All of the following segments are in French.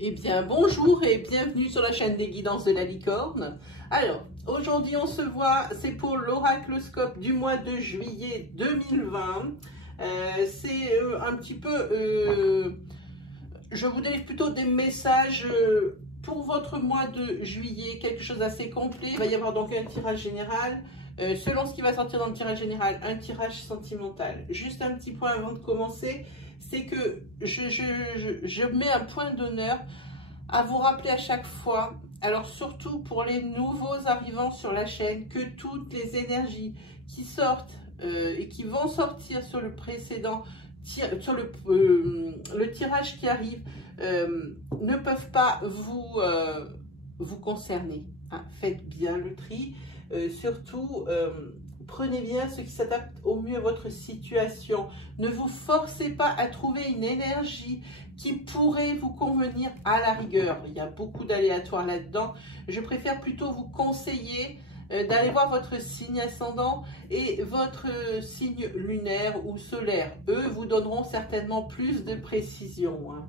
Eh bien, bonjour et bienvenue sur la chaîne des guidances de la licorne. Alors, aujourd'hui, on se voit, c'est pour l'oracloscope du mois de juillet 2020. C'est un petit peu, je vous délivre plutôt des messages pour votre mois de juillet, quelque chose d'assez complet. Il va y avoir donc un tirage général. Selon ce qui va sortir dans le tirage général, un tirage sentimental. Juste un petit point avant de commencer, c'est que je mets un point d'honneur à vous rappeler à chaque fois, alors surtout pour les nouveaux arrivants sur la chaîne, que toutes les énergies qui sortent et qui vont sortir sur le précédent, sur le tirage qui arrive, ne peuvent pas vous concerner. Hein. Faites bien le tri. Surtout, prenez bien ce qui s'adapte au mieux à votre situation. Ne vous forcez pas à trouver une énergie qui pourrait vous convenir à la rigueur. Il y a beaucoup d'aléatoires là-dedans. Je préfère plutôt vous conseiller d'aller voir votre signe ascendant et votre signe lunaire ou solaire. Eux vous donneront certainement plus de précision. Hein.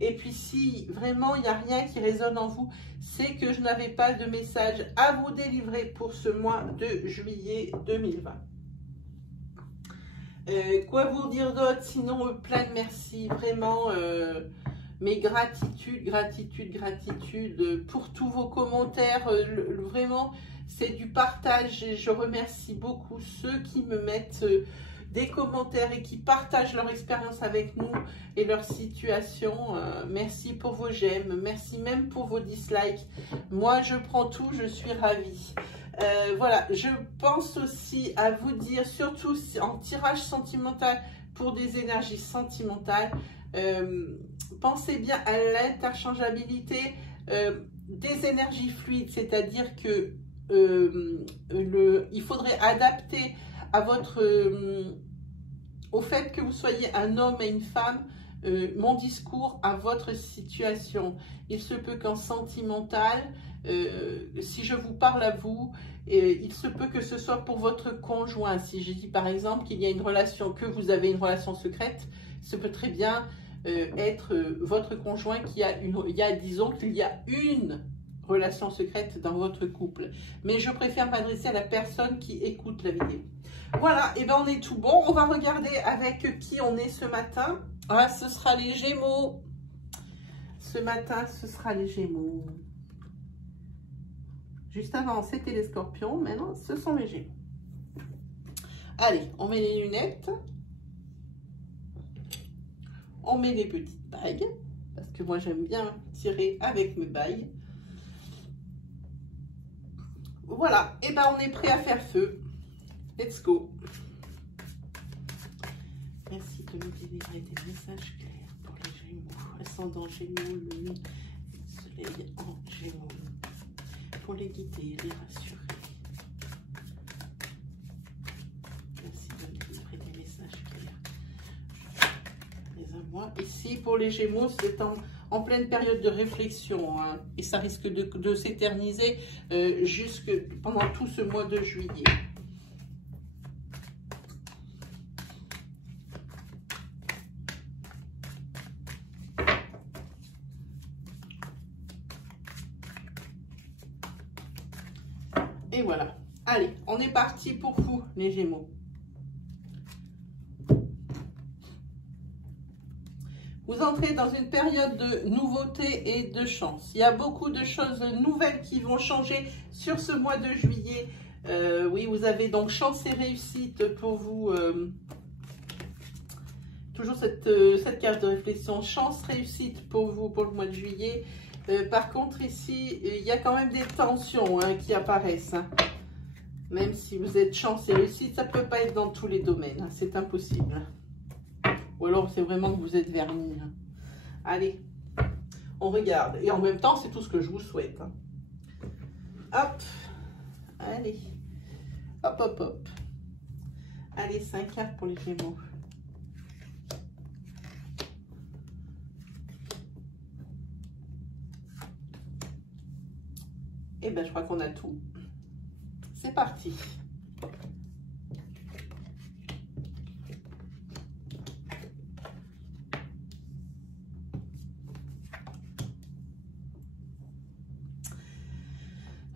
Et puis si vraiment il n'y a rien qui résonne en vous, c'est que je n'avais pas de message à vous délivrer pour ce mois de juillet 2020. Quoi vous dire d'autre? Sinon, plein de merci. Vraiment, mes gratitudes, gratitude, gratitude pour tous vos commentaires. Vraiment, c'est du partage et je remercie beaucoup ceux qui me mettent des commentaires et qui partagent leur expérience avec nous et leur situation. Merci pour vos j'aime, merci même pour vos dislikes. Moi, je prends tout, je suis ravie. Voilà, je pense aussi à vous dire, surtout en tirage sentimental pour des énergies sentimentales, pensez bien à l'interchangeabilité des énergies fluides, c'est-à-dire que il faudrait adapter à votre, au fait que vous soyez un homme et une femme, mon discours à votre situation. Il se peut qu'en sentimental, si je vous parle à vous, il se peut que ce soit pour votre conjoint. Si je dis par exemple qu'il y a une relation, que vous avez une relation secrète, ça peut très bien être votre conjoint qui a disons qu'il y a une relation secrète dans votre couple. Mais je préfère m'adresser à la personne qui écoute la vidéo. Voilà, et bien on est tout bon. On va regarder avec qui on est ce matin. Ah, ce sera les Gémeaux. Ce matin, ce sera les Gémeaux. Juste avant, c'était les Scorpions. Maintenant, ce sont les Gémeaux. Allez, on met les lunettes. On met les petites bagues. Parce que moi, j'aime bien tirer avec mes bagues. Voilà, et ben on est prêt à faire feu. Let's go. Merci de me délivrer des messages clairs pour les Gémeaux. Ascendant Gémeaux, Lune, Soleil en Gémeaux. Pour les guider, les rassurer. Merci de me délivrer des messages clairs. Les à moi. Ici, pour les Gémeaux, c'est en pleine période de réflexion. Hein, et ça risque de s'éterniser jusque pendant tout ce mois de juillet. Et voilà. Allez, on est parti pour vous, les Gémeaux. Vous entrez dans une période de nouveauté et de chance. Il y a beaucoup de choses nouvelles qui vont changer sur ce mois de juillet. Oui, vous avez donc chance et réussite pour vous. Toujours cette carte de réflexion. Chance, réussite pour vous pour le mois de juillet. Par contre, ici, il y a quand même des tensions hein, qui apparaissent. Hein. Même si vous êtes chance et réussite, ça ne peut pas être dans tous les domaines. Hein. C'est impossible. Ou alors, c'est vraiment que vous êtes vernis. Hein. Allez, on regarde. Et en même temps, c'est tout ce que je vous souhaite. Hein. Hop. Allez. Hop, hop, hop. Allez, 5 cartes pour les Gémeaux. Et bien, je crois qu'on a tout. C'est parti.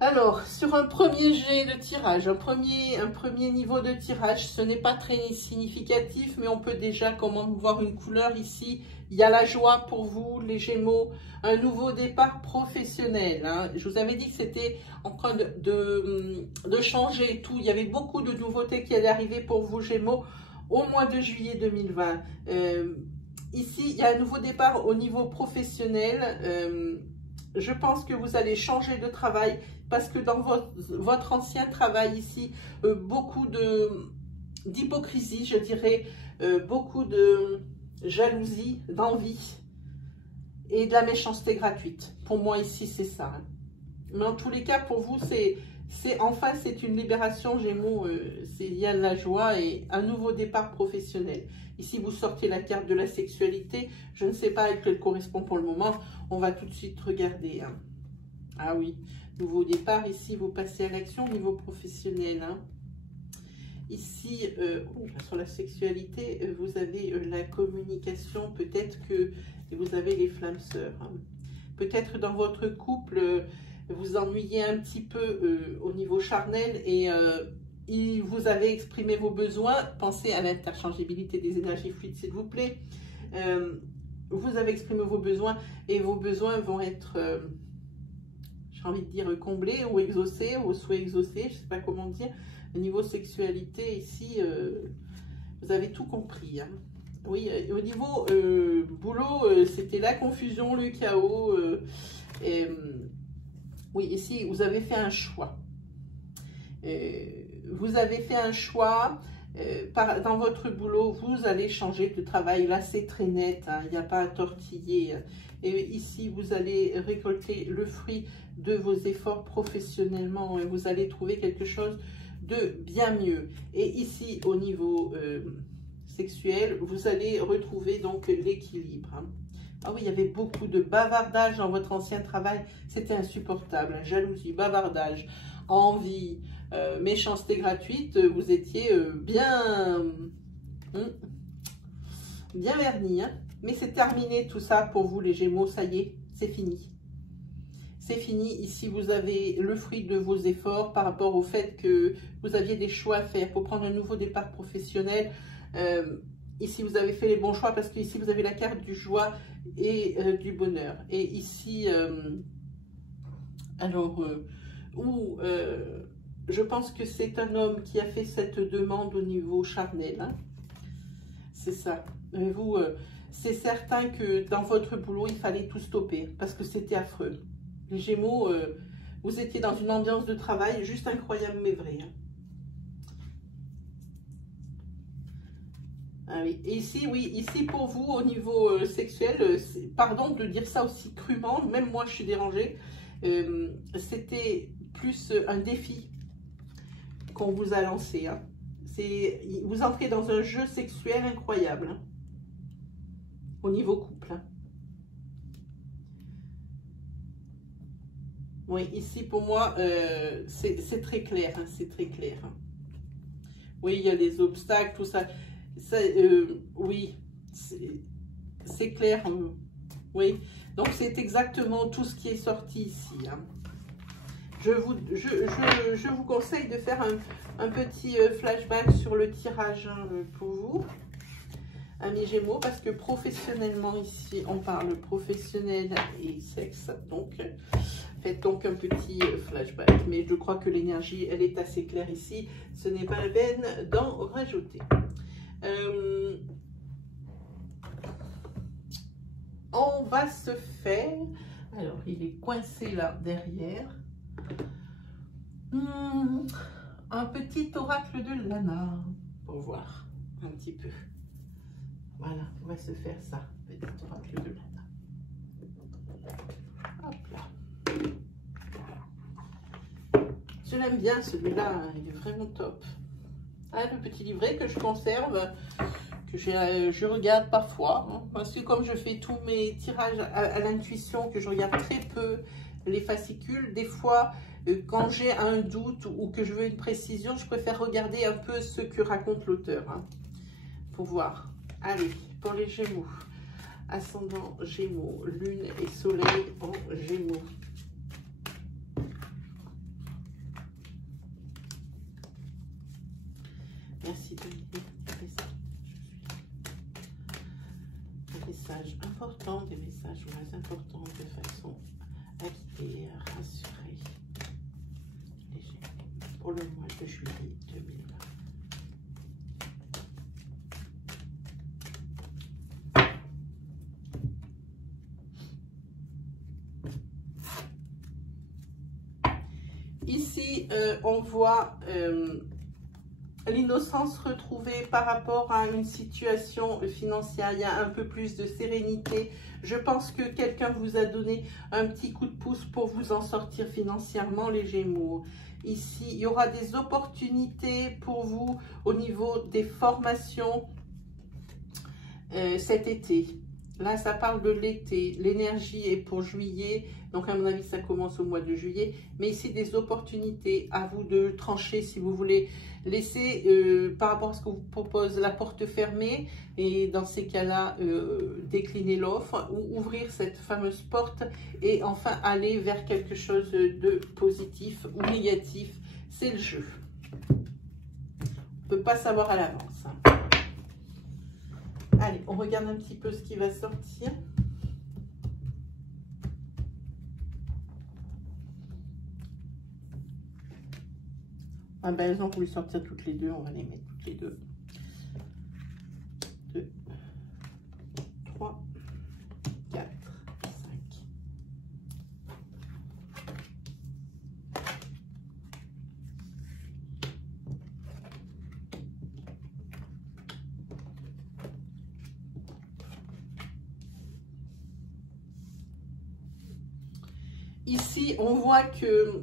Alors, sur un premier jet de tirage, un premier niveau de tirage, ce n'est pas très significatif, mais on peut déjà voir une couleur ici. Il y a la joie pour vous, les Gémeaux, un nouveau départ professionnel. Hein. Je vous avais dit que c'était en train de changer tout. Il y avait beaucoup de nouveautés qui allaient arriver pour vous, Gémeaux, au mois de juillet 2020. Ici, il y a un nouveau départ au niveau professionnel. Je pense que vous allez changer de travail parce que dans votre ancien travail ici, beaucoup d'hypocrisie, je dirais, beaucoup de jalousie, d'envie et de la méchanceté gratuite. Pour moi ici, c'est ça. Hein. Mais en tous les cas, pour vous, c'est une libération, Gémeaux. Il y a de la joie et un nouveau départ professionnel. Ici, vous sortez la carte de la sexualité. Je ne sais pas à quelle correspond pour le moment. On va tout de suite regarder. Hein. Ah oui, nouveau départ. Ici, vous passez à l'action au niveau professionnel. Hein. Ici, sur la sexualité, vous avez la communication. Peut-être que vous avez les flammes sœurs. Hein. Peut-être dans votre couple, vous ennuyez un petit peu au niveau charnel et vous avez exprimé vos besoins. Pensez à l'interchangeabilité des énergies fluides, s'il vous plaît. Vous avez exprimé vos besoins et vos besoins vont être, j'ai envie de dire, comblés ou exaucés, ou souhaits exaucés, je ne sais pas comment dire. Au niveau sexualité, ici, vous avez tout compris. Hein. Oui, au niveau boulot, c'était la confusion, le chaos. Oui, ici, vous avez fait un choix. Vous avez fait un choix. Dans votre boulot, vous allez changer de travail. Là, c'est très net. Hein, il n'y a pas à tortiller. Et ici, vous allez récolter le fruit de vos efforts professionnellement. Et vous allez trouver quelque chose de bien mieux. Et ici, au niveau sexuel, vous allez retrouver donc l'équilibre. Hein. Ah oui, il y avait beaucoup de bavardage dans votre ancien travail. C'était insupportable. Hein. Jalousie, bavardage, envie, méchanceté gratuite. Vous étiez bien verni. Hein. Mais c'est terminé tout ça pour vous, les Gémeaux. Ça y est, c'est fini. C'est fini. Ici, vous avez le fruit de vos efforts par rapport au fait que vous aviez des choix à faire pour prendre un nouveau départ professionnel. Ici, vous avez fait les bons choix parce qu'ici, vous avez la carte du joie et du bonheur. Et ici, je pense que c'est un homme qui a fait cette demande au niveau charnel. Hein. C'est ça. Mais vous, c'est certain que dans votre boulot, il fallait tout stopper parce que c'était affreux. Les Gémeaux, vous étiez dans une ambiance de travail juste incroyable mais vrai. Hein. Ah oui. Et ici, oui, ici pour vous, au niveau sexuel, pardon de dire ça aussi crûment, même moi je suis dérangée, c'était plus un défi qu'on vous a lancé. Hein. Vous entrez dans un jeu sexuel incroyable, hein, au niveau couple. Hein. Oui, ici pour moi, c'est très clair, hein, c'est très clair. Hein. Oui, il y a des obstacles, tout ça. Oui, c'est clair. Oui, donc c'est exactement tout ce qui est sorti ici. Hein. Je vous conseille de faire un petit flashback sur le tirage hein, pour vous, amis Gémeaux, parce que professionnellement ici, on parle professionnel et sexe. Donc, faites donc un petit flashback. Mais je crois que l'énergie, elle est assez claire ici. Ce n'est pas la peine d'en rajouter. On va se faire... Alors, il est coincé là, derrière. Un petit oracle de Lana. Pour voir un petit peu. Voilà, on va se faire ça. Petit oracle de Lana. Hop là. Je l'aime bien celui-là, il est vraiment top. Ah, le petit livret que je conserve, que je regarde parfois. Hein, parce que comme je fais tous mes tirages à l'intuition, que je regarde très peu les fascicules, des fois, quand j'ai un doute ou que je veux une précision, je préfère regarder un peu ce que raconte l'auteur. Hein, pour voir. Allez, pour les Gémeaux. Ascendant Gémeaux, Lune et Soleil en Gémeaux. messages importants, des messages moins importants de façon à guider, à rassurer les Gémeaux pour le mois de juillet 2020. Ici, on voit l'innocence retrouvée par rapport à une situation financière. Il y a un peu plus de sérénité. Je pense que quelqu'un vous a donné un petit coup de pouce pour vous en sortir financièrement, les Gémeaux. Ici, il y aura des opportunités pour vous au niveau des formations cet été. Là, ça parle de l'été. L'énergie est pour juillet. Donc, à mon avis, ça commence au mois de juillet. Mais ici, des opportunités. À vous de trancher si vous voulez laisser, par rapport à ce que vous propose, la porte fermée. Et dans ces cas-là, décliner l'offre ou ouvrir cette fameuse porte. Et enfin, aller vers quelque chose de positif ou négatif. C'est le jeu. On ne peut pas savoir à l'avance. Allez, on regarde un petit peu ce qui va sortir. Ah ben, elles ont voulu sortir toutes les deux. On va les mettre toutes les deux. 2, 3, 4, 5. Ici, on voit que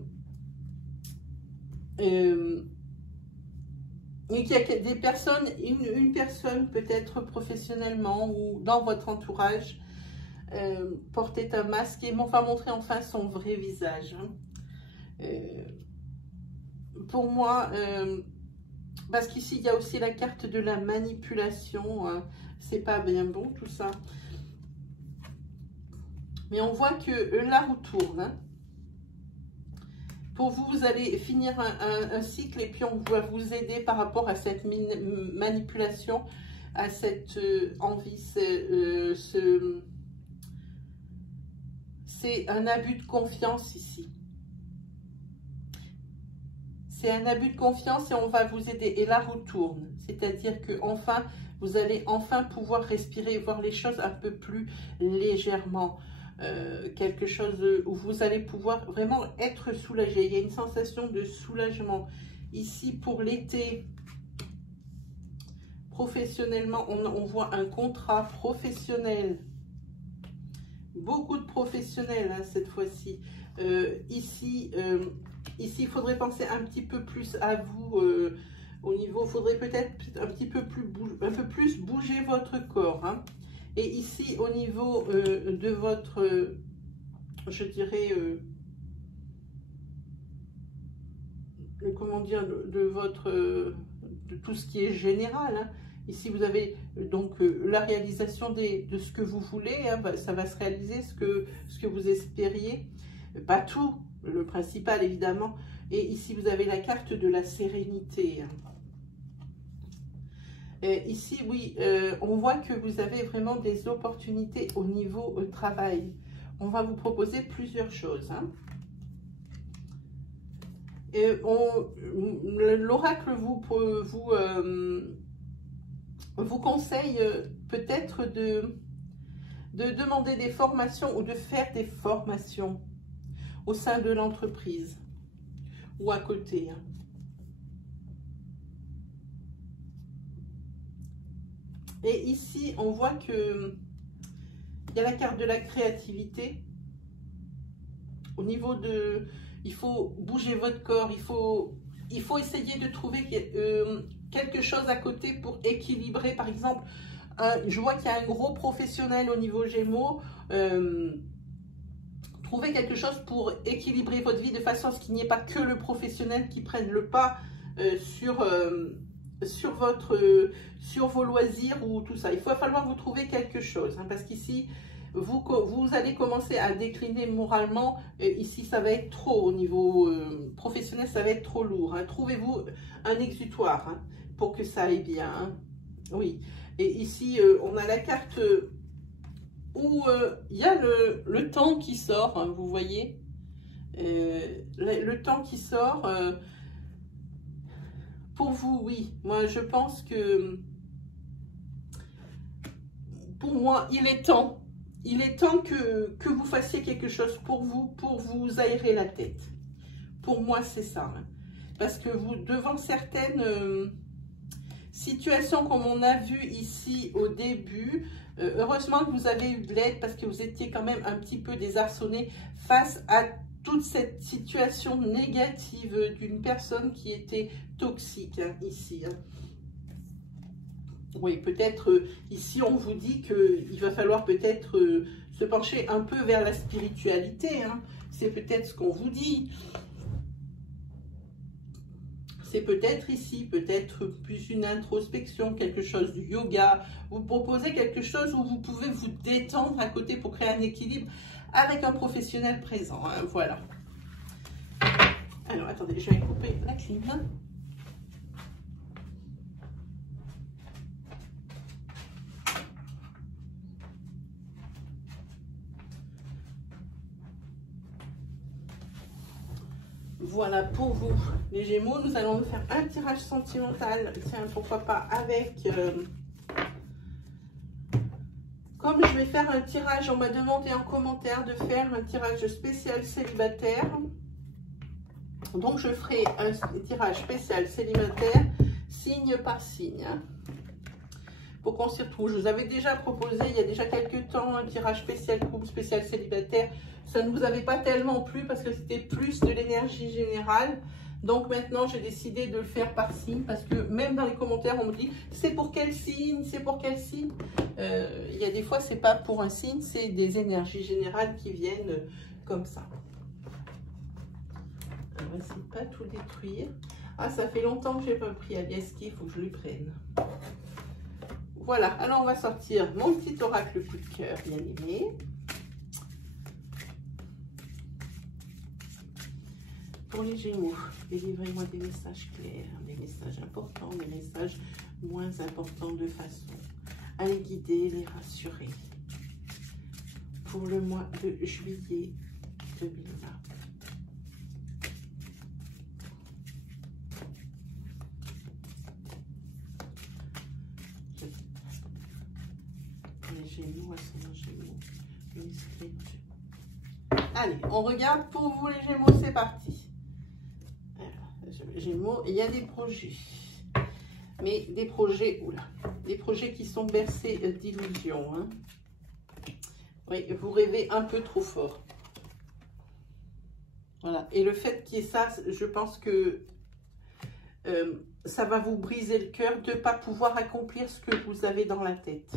il y a des personnes, une personne peut-être professionnellement ou dans votre entourage portait un masque et va montrer enfin son vrai visage. Pour moi, parce qu'ici il y a aussi la carte de la manipulation, c'est pas bien bon tout ça. Mais on voit que la roue tourne. Pour vous, vous allez finir un cycle et puis on va vous aider par rapport à cette manipulation, à cette envie. C'est un abus de confiance ici. C'est un abus de confiance et on va vous aider. Et la roue tourne. C'est-à-dire que enfin, vous allez enfin pouvoir respirer et voir les choses un peu plus légèrement. Quelque chose où vous allez pouvoir vraiment être soulagé. Il y a une sensation de soulagement. Ici, pour l'été, professionnellement, on voit un contrat professionnel. Beaucoup de professionnels hein, cette fois-ci. Ici, il faudrait penser un petit peu plus à vous. Au niveau, il faudrait peut-être un peu plus bouger votre corps. Hein. Et ici, au niveau de votre, je dirais, comment dire, de tout ce qui est général. Hein. Ici, vous avez donc la réalisation de ce que vous voulez. Hein, ça va se réaliser, ce que vous espériez. Pas tout, le principal évidemment. Et ici, vous avez la carte de la sérénité. Hein. Ici, oui, on voit que vous avez vraiment des opportunités au niveau travail. On va vous proposer plusieurs choses. Hein. L'oracle vous conseille peut-être de demander des formations ou de faire des formations au sein de l'entreprise ou à côté. Hein. Et ici, on voit que il y a la carte de la créativité. Au niveau de... Il faut bouger votre corps, il faut essayer de trouver quelque chose à côté pour équilibrer. Par exemple, je vois qu'il y a un gros professionnel au niveau Gémeaux. Trouvez quelque chose pour équilibrer votre vie de façon à ce qu'il n'y ait pas que le professionnel qui prenne le pas sur vos loisirs ou tout ça. Il va falloir vous trouver quelque chose, hein, parce qu'ici, vous allez commencer à décliner moralement. Ici, ça va être trop au niveau professionnel, ça va être trop lourd. Hein. Trouvez-vous un exutoire hein, pour que ça aille bien. Hein. Oui. Et ici, on a la carte où il y a le temps qui sort, hein, vous voyez, le temps qui sort. Pour vous, oui, moi je pense que, pour moi, il est temps que vous fassiez quelque chose pour vous aérer la tête. Pour moi, c'est ça. Hein. Parce que vous, devant certaines situations comme on a vu ici au début, heureusement que vous avez eu de l'aide parce que vous étiez quand même un petit peu désarçonné face à toute cette situation négative d'une personne qui était toxique, hein, ici. Hein. Oui, peut-être ici on vous dit qu'il va falloir peut-être se pencher un peu vers la spiritualité. Hein. C'est peut-être ce qu'on vous dit. C'est peut-être ici, peut-être plus une introspection, quelque chose du yoga. Vous proposez quelque chose où vous pouvez vous détendre à côté pour créer un équilibre avec un professionnel présent. Hein, voilà. Alors, attendez, je vais couper la clim. Voilà pour vous, les Gémeaux. Nous allons nous faire un tirage sentimental. Tiens, pourquoi pas avec... Comme je vais faire un tirage, on m'a demandé en commentaire de faire un tirage spécial célibataire. Donc, je ferai un tirage spécial célibataire, signe par signe. Hein, pour qu'on s'y retrouve. Je vous avais déjà proposé, il y a déjà quelques temps, un tirage spécial couple, spécial célibataire. Ça ne vous avait pas tellement plu parce que c'était plus de l'énergie générale. Donc maintenant, j'ai décidé de le faire par signe parce que même dans les commentaires, on me dit c'est pour quel signe, c'est pour quel signe. Il y a des fois, c'est pas pour un signe, c'est des énergies générales qui viennent comme ça. On va essayer de pas tout détruire. Ah, ça fait longtemps que j'ai pas pris Aliaski, il faut que je lui prenne. Voilà, alors on va sortir mon petit oracle coup de cœur bien aimé. Pour les Gémeaux, délivrez-moi des messages clairs, des messages importants, des messages moins importants de façon à les guider, les rassurer. Pour le mois de juillet 2020. Pour les Gémeaux, ascendant Gémeaux. Allez, on regarde pour vous les Gémeaux, c'est parti. Gémeaux, il y a des projets, mais des projets, oula, des projets qui sont bercés d'illusions. Hein. Oui, vous rêvez un peu trop fort. Voilà, et le fait qu'il y ait ça, je pense que ça va vous briser le cœur de ne pas pouvoir accomplir ce que vous avez dans la tête.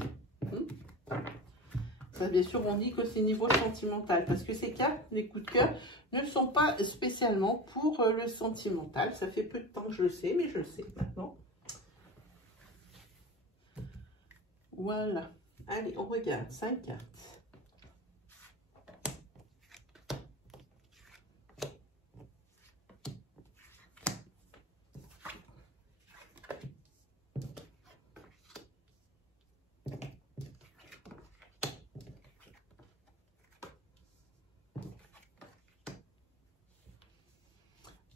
Ça, bien sûr, on dit que c'est niveau sentimental, parce que ces cartes, les coups de cœur, ne sont pas spécialement pour le sentimental. Ça fait peu de temps que je le sais, mais je le sais maintenant. Voilà. Allez, on regarde 5 cartes.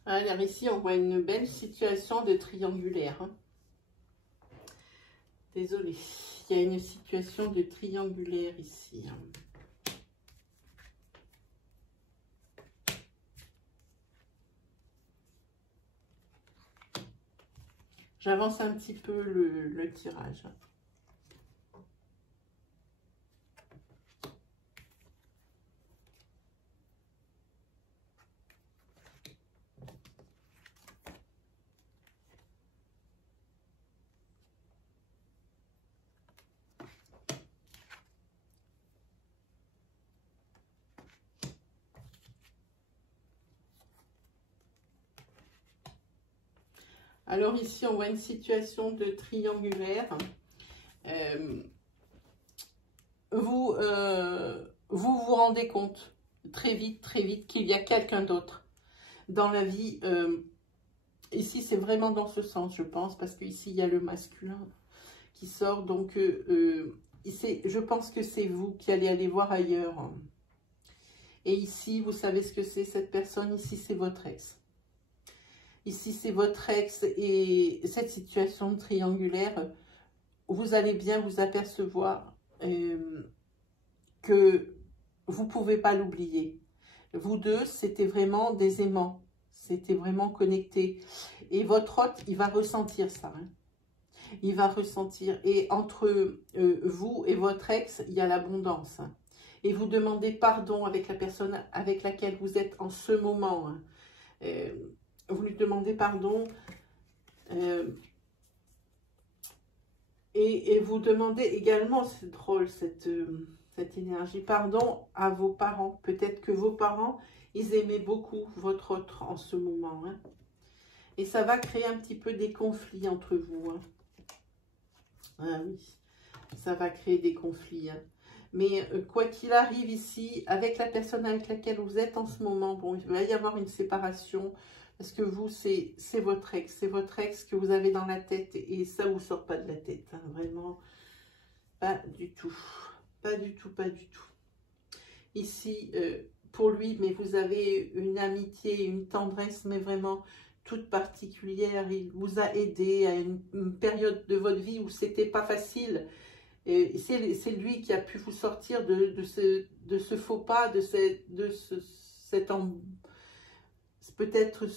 Alors ici, on voit une belle situation de triangulaire. Hein. Désolée, il y a une situation de triangulaire ici. Hein. J'avance un petit peu le tirage. Alors ici, on voit une situation de triangulaire. Vous vous rendez compte très vite qu'il y a quelqu'un d'autre dans la vie. Ici, c'est vraiment dans ce sens, je pense, parce qu'ici, il y a le masculin qui sort. Donc, je pense que c'est vous qui allez aller voir ailleurs. Et ici, vous savez ce que c'est cette personne. Ici, c'est votre ex. Ici, c'est votre ex et cette situation triangulaire, vous allez bien vous apercevoir que vous ne pouvez pas l'oublier. Vous deux, c'était vraiment des aimants. C'était vraiment connecté. Et votre hôte, il va ressentir ça. Hein. Il va ressentir. Et entre vous et votre ex, il y a l'abondance. Hein. Et vous demandez pardon avec la personne avec laquelle vous êtes en ce moment. Hein. Vous lui demandez pardon. Et vous demandez également, c'est drôle cette énergie, pardon à vos parents. Peut-être que vos parents, ils aimaient beaucoup votre autre en ce moment. Hein. Et ça va créer un petit peu des conflits entre vous. Hein. Ah oui, ça va créer des conflits. Hein. Mais quoi qu'il arrive ici, avec la personne avec laquelle vous êtes en ce moment, bon, il va y avoir une séparation. Parce que vous, c'est votre ex. C'est votre ex que vous avez dans la tête. Et ça ne vous sort pas de la tête. Hein, vraiment, pas du tout. Pas du tout, pas du tout. Ici, pour lui, mais vous avez une amitié, une tendresse, mais vraiment toute particulière. Il vous a aidé à une période de votre vie où c'était pas facile. C'est lui qui a pu vous sortir de ce faux pas, c'est peut-être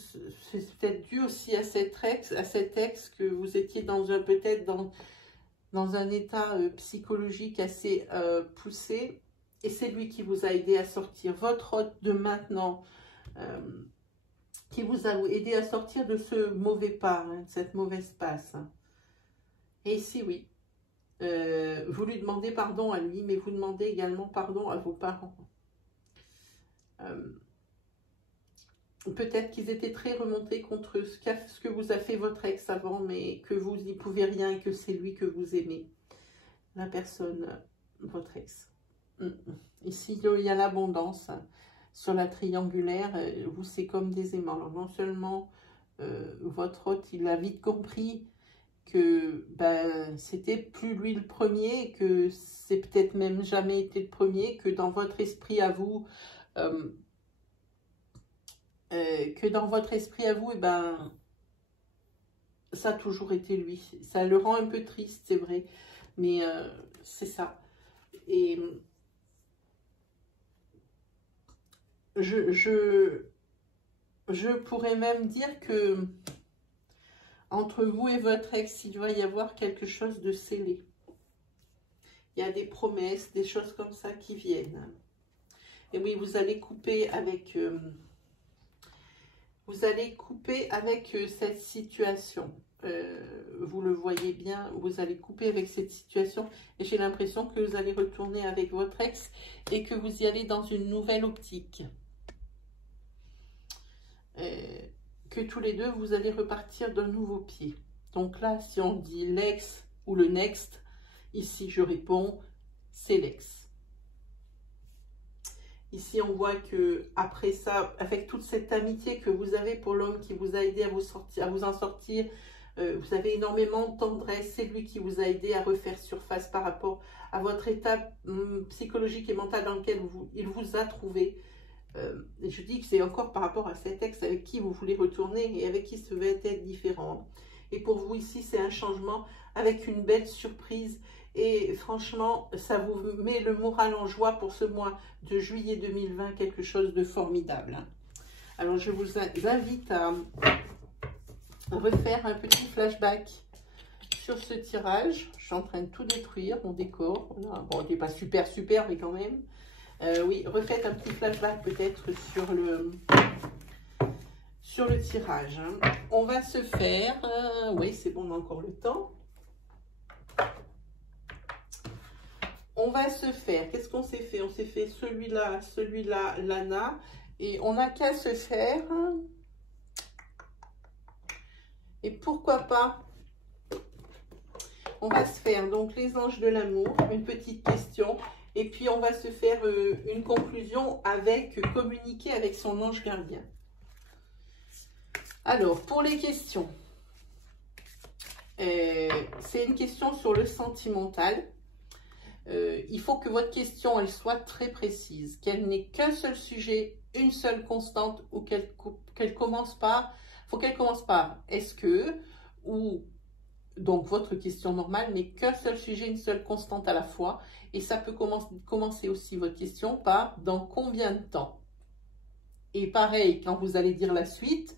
dû aussi à cet ex que vous étiez peut-être dans un état psychologique assez poussé. Et c'est lui qui vous a aidé à sortir. Votre hôte de maintenant, qui vous a aidé à sortir de ce mauvais pas, hein, de cette mauvaise passe. Et ici, oui. Vous lui demandez pardon à lui, mais vous demandez également pardon à vos parents. Peut-être qu'ils étaient très remontés contre ce que vous a fait votre ex avant, mais que vous n'y pouvez rien et que c'est lui que vous aimez. La personne, votre ex. Ici, il y a l'abondance. Sur la triangulaire, vous, c'est comme des aimants. Alors, non seulement votre hôte, il a vite compris que c'était plus lui le premier, que c'est peut-être même jamais été le premier, que dans votre esprit à vous, ça a toujours été lui. Ça le rend un peu triste, c'est vrai, mais c'est ça. Et je pourrais même dire que entre vous et votre ex, il doit y avoir quelque chose de scellé. Il y a des promesses, des choses comme ça qui viennent. Et oui, vous allez couper avec cette situation. Vous le voyez bien, vous allez couper avec cette situation. Et j'ai l'impression que vous allez retourner avec votre ex et que vous y allez dans une nouvelle optique. Que tous les deux, vous allez repartir d'un nouveau pied. Donc là, si on dit l'ex ou le next, ici je réponds, c'est l'ex. Ici, on voit que après ça, avec toute cette amitié que vous avez pour l'homme qui vous a aidé à vous en sortir, vous avez énormément de tendresse. C'est lui qui vous a aidé à refaire surface par rapport à votre état psychologique et mental dans lequel il vous a trouvé. Et je dis que c'est encore par rapport à cet ex avec qui vous voulez retourner et avec qui ça va être différent. Et pour vous ici, c'est un changement avec une belle surprise. Et franchement, ça vous met le moral en joie pour ce mois de juillet 2020, quelque chose de formidable. Alors, je vous invite à refaire un petit flashback sur ce tirage. Je suis en train de tout détruire, mon décor. Voilà. Bon, il n'est pas super, mais quand même. Oui, refaites un petit flashback peut-être sur le tirage. Hein. On va se faire... oui, c'est bon, on a encore le temps. On va se faire... Qu'est-ce qu'on s'est fait? On s'est fait celui-là, Lana. Et on n'a qu'à se faire... Et pourquoi pas, on va se faire donc les anges de l'amour, une petite question. Et puis, on va se faire une conclusion avec communiquer avec son ange gardien. Alors, pour les questions, c'est une question sur le sentimental. il faut que votre question, elle soit très précise, qu'elle n'ait qu'un seul sujet, une seule constante, ou qu'elle commence par, faut qu'elle commence par est-ce que, ou donc votre question normale n'est qu'un seul sujet, une seule constante à la fois, et ça peut commencer aussi votre question par dans combien de temps. Et pareil, quand vous allez dire la suite,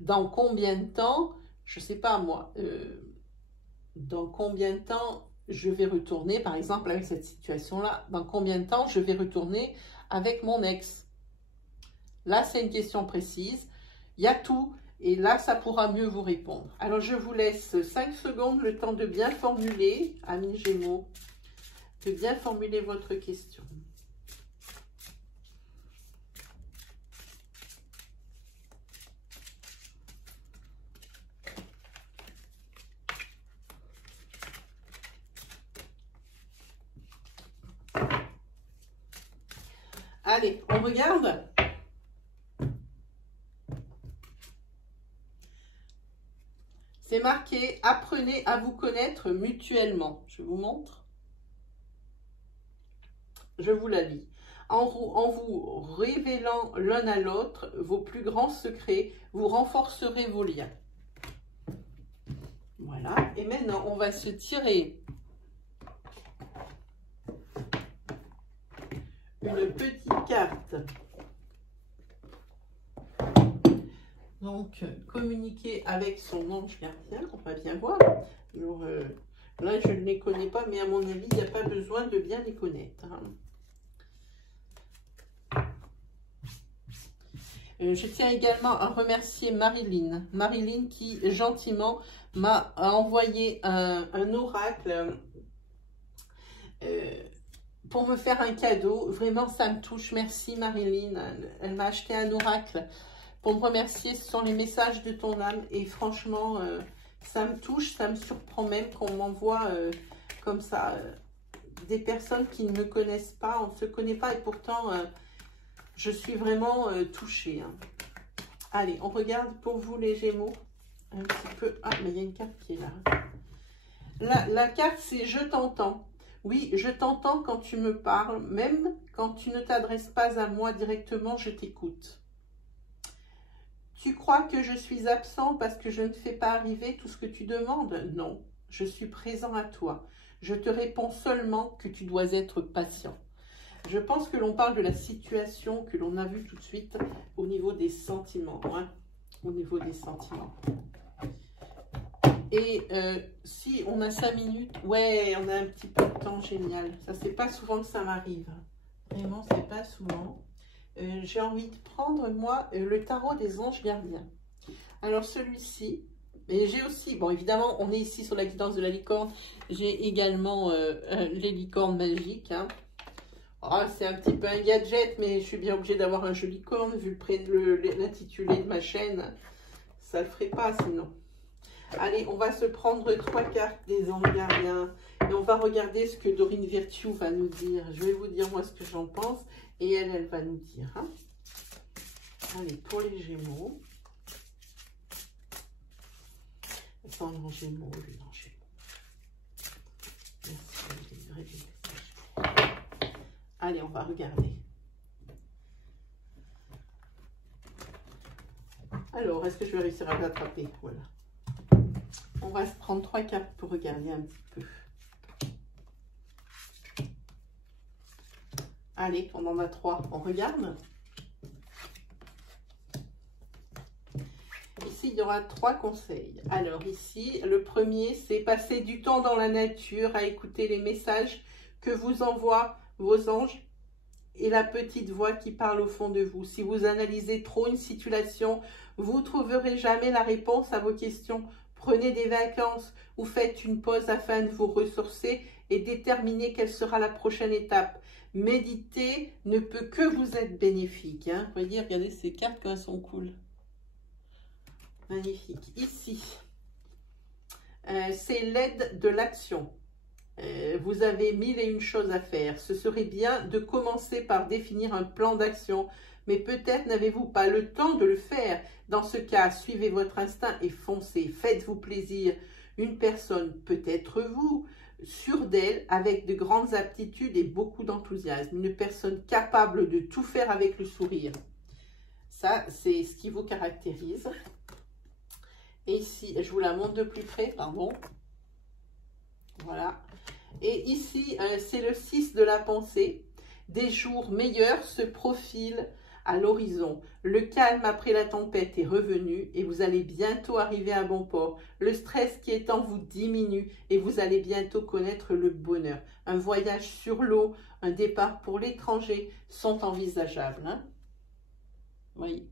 dans combien de temps, je ne sais pas moi, dans combien de temps je vais retourner, par exemple avec cette situation-là, dans combien de temps je vais retourner avec mon ex. Là, c'est une question précise, il y a tout, et là, ça pourra mieux vous répondre. Alors, je vous laisse 5 secondes, le temps de bien formuler, amis Gémeaux, de bien formuler votre question. Allez, on regarde. C'est marqué « Apprenez à vous connaître mutuellement ». Je vous montre. Je vous la lis. En vous révélant l'un à l'autre vos plus grands secrets, vous renforcerez vos liens. Voilà. Et maintenant, on va se tirer une petite carte. Donc, communiquer avec son ange gardien, on va bien voir. Alors, là, je ne les connais pas, mais à mon avis, il n'y a pas besoin de bien les connaître. Je tiens également à remercier Marilyn. Marilyn qui, gentiment, m'a envoyé un oracle pour me faire un cadeau. Vraiment, ça me touche. Merci Marilyn. Elle m'a acheté un oracle pour me remercier. Ce sont les messages de ton âme. Et franchement, ça me touche. Ça me surprend même qu'on m'envoie comme ça des personnes qui ne me connaissent pas. On ne se connaît pas et pourtant, je suis vraiment touchée. Allez, on regarde pour vous les Gémeaux. Un petit peu. Ah, mais il y a une carte qui est là. La carte, c'est « Je t'entends ». Oui, je t'entends quand tu me parles, même quand tu ne t'adresses pas à moi directement, je t'écoute. Tu crois que je suis absent parce que je ne fais pas arriver tout ce que tu demandes? Non, je suis présent à toi. Je te réponds seulement que tu dois être patient. Je pense que l'on parle de la situation que l'on a vue tout de suite au niveau des sentiments. Au niveau des sentiments. Et si on a 5 minutes, ouais, on a un petit peu de temps, génial. Ça, c'est pas souvent que ça m'arrive. Vraiment, c'est pas souvent. J'ai envie de prendre, moi, le tarot des anges gardiens. Alors, celui-ci, et j'ai aussi, bon, évidemment, on est ici sur la guidance de la licorne. J'ai également les licornes magiques. Oh, c'est un petit peu un gadget, mais je suis bien obligée d'avoir un joli corne, vu l'intitulé de ma chaîne. Ça ne le ferait pas, sinon. Allez, on va se prendre 3 cartes des anges gardiens et on va regarder ce que Dorine Virtue va nous dire. Je vais vous dire moi ce que j'en pense et elle va nous dire. Allez, pour les Gémeaux. Attends, non, Gémeaux, lui, non, Gémeaux. Merci, allez, on va regarder. Alors, est-ce que je vais réussir à l'attraper? Voilà. On va se prendre 3 cartes pour regarder un petit peu. Allez, on en a 3. On regarde. Ici, il y aura 3 conseils. Alors ici, le premier, c'est passer du temps dans la nature à écouter les messages que vous envoient vos anges et la petite voix qui parle au fond de vous. Si vous analysez trop une situation, vous ne trouverez jamais la réponse à vos questions. Prenez des vacances ou faites une pause afin de vous ressourcer et déterminer quelle sera la prochaine étape. Méditer ne peut que vous être bénéfique. Vous voyez, regardez ces cartes comme elles sont cool. Magnifique. Ici, c'est l'aide de l'action. Vous avez 1001 choses à faire. Ce serait bien de commencer par définir un plan d'action. Mais peut-être n'avez-vous pas le temps de le faire. Dans ce cas, suivez votre instinct et foncez. Faites-vous plaisir. Une personne, peut-être vous, sûre d'elle, avec de grandes aptitudes et beaucoup d'enthousiasme. Une personne capable de tout faire avec le sourire. Ça, c'est ce qui vous caractérise. Et ici, je vous la montre de plus près, pardon. Voilà. Et ici, c'est le 6 de la pensée. Des jours meilleurs se profilent à l'horizon. Le calme après la tempête est revenu et vous allez bientôt arriver à bon port. Le stress qui est en vous diminue et vous allez bientôt connaître le bonheur. Un voyage sur l'eau, un départ pour l'étranger sont envisageables. Hein? Oui,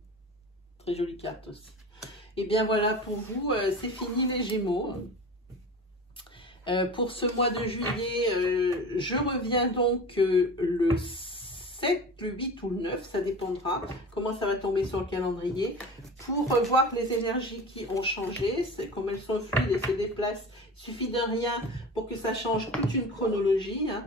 très jolie carte aussi. Et bien voilà pour vous, c'est fini les Gémeaux. Pour ce mois de juillet, je reviens donc le 7, le 8 ou le 9, ça dépendra comment ça va tomber sur le calendrier, pour voir les énergies qui ont changé, comme elles sont fluides et se déplacent. Il suffit d'un rien pour que ça change toute une chronologie. Hein.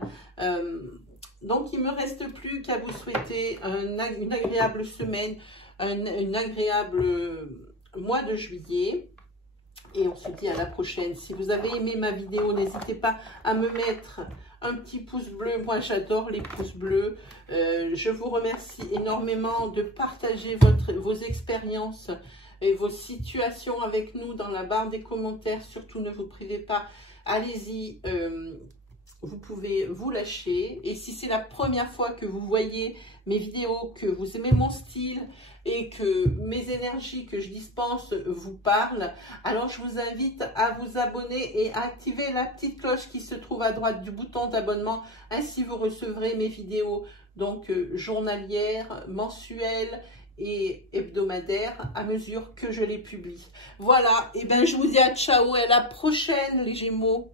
Donc il ne me reste plus qu'à vous souhaiter une agréable semaine, une agréable mois de juillet. Et on se dit à la prochaine. Si vous avez aimé ma vidéo, n'hésitez pas à me mettre un petit pouce bleu. Moi, j'adore les pouces bleus. Je vous remercie énormément de partager vos expériences et vos situations avec nous dans la barre des commentaires. Surtout, ne vous privez pas. Allez-y, vous pouvez vous lâcher. Et si c'est la première fois que vous voyez mes vidéos, que vous aimez mon style et que mes énergies que je dispense vous parlent, alors je vous invite à vous abonner et à activer la petite cloche qui se trouve à droite du bouton d'abonnement. Ainsi, vous recevrez mes vidéos donc journalières, mensuelles et hebdomadaires à mesure que je les publie. Voilà, et bien je vous dis à ciao et à la prochaine les Gémeaux.